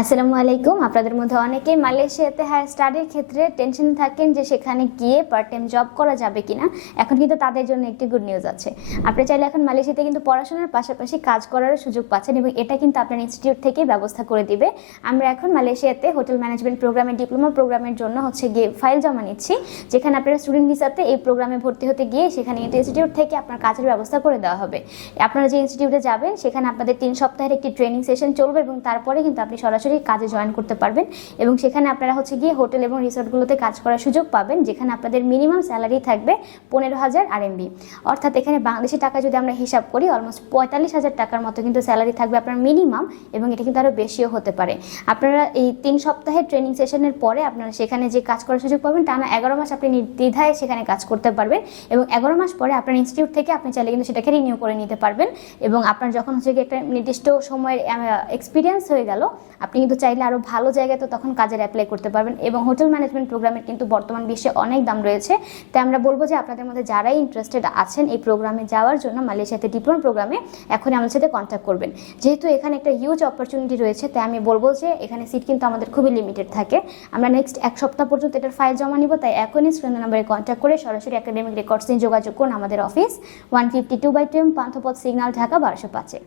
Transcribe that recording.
আসসালামু আলাইকুম। আপনাদের মধ্যে অনেকে মালয়েশিয়াতে হায়ার স্টাডির ক্ষেত্রে টেনশন থাকেন যে সেখানে গিয়ে পার্ট টাইম জব করা যাবে কিনা। এখন কিন্তু তাদের জন্য একটি গুড নিউজ আছে। আপনি চাইলে এখন মালয়েশিয়াতে কিন্তু পড়াশোনার পাশাপাশি কাজ করারও সুযোগ পাচ্ছেন এবং এটা কিন্তু আপনার ইনস্টিটিউট থেকে ব্যবস্থা করে দিবে। আমরা এখন মালয়েশিয়াতে হোটেল ম্যানেজমেন্ট প্রোগ্রামের ডিপ্লোমা প্রোগ্রামের জন্য হচ্ছে গিয়ে ফাইল জমা নিচ্ছি। যেখানে আপনারা স্টুডেন্ট ভিসাতে এই প্রোগ্রামে ভর্তি হতে গিয়ে সেখানে ইনস্টিটিউট থেকে আপনার কাজের ব্যবস্থা করে দেওয়া হবে। আপনারা যে ইনস্টিটিউটে যাবেন, সেখানে আপনাদের তিন সপ্তাহের একটি ট্রেনিং সেশন চলবে এবং তারপরে কিন্তু আপনি সরাসরি কাজে জয়েন করতে পারবেন এবং সেখানে আপনারা হচ্ছে গিয়ে হোটেল এবং রিসোর্টগুলোতে কাজ করার সুযোগ পাবেন, যেখানে আপনাদের মিনিমাম স্যালারি থাকবে পনেরো হাজার আরএমবি। অর্থাৎ এখানে বাংলাদেশি টাকা যদি আমরা হিসাব করি অলমোস্ট পঁয়তাল্লিশ হাজার টাকার মতো কিন্তু স্যালারি থাকবে আপনার মিনিমাম এবং এটা কিন্তু আরও বেশিও হতে পারে। আপনারা এই তিন সপ্তাহের ট্রেনিং সেশনের পরে আপনারা সেখানে যে কাজ করার সুযোগ পাবেন, টানা এগারো মাস আপনি নির্দ্বিধায় সেখানে কাজ করতে পারবেন এবং এগারো মাস পরে আপনার ইনস্টিটিউট থেকে আপনি চাইলে কিন্তু সেটাকে রিনিউ করে নিতে পারবেন এবং আপনার যখন হচ্ছে একটা নির্দিষ্ট সময়ের এক্সপিরিয়েন্স হয়ে গেল, আপনি কিন্তু চাইলে আরও ভালো জায়গায় তো তখন কাজের অ্যাপ্লাই করতে পারবেন এবং হোটেল ম্যানেজমেন্ট প্রোগ্রামের কিন্তু বর্তমান বিশ্বে অনেক দাম রয়েছে। তাই আমরা বলব যে আপনাদের মধ্যে যারাই ইন্টারেস্টেড আছেন এই প্রোগ্রামে যাওয়ার জন্য মালয়েশিয়াতে ডিপ্লোমা প্রোগ্রামে এখন আমাদের সাথে কন্ট্যাক্ট করবেন। যেহেতু এখানে একটা হিউজ অপরচুনিটি রয়েছে, তাই আমি বলব যে এখানে সিট কিন্তু আমাদের খুবই লিমিটেড থাকে। আমরা নেক্সট এক সপ্তাহ পর্যন্ত এটার ফাইল জমা নিব, তাই এখনই স্ক্রিন নাম্বারে কন্ট্যাক্ট করে সরাসরি একাডেমিক রেকর্ডস নিয়ে যোগাযোগ করুন আমাদের office one fifty two by ten Panthapath signal Dhaka, বারোশো পাঁচে।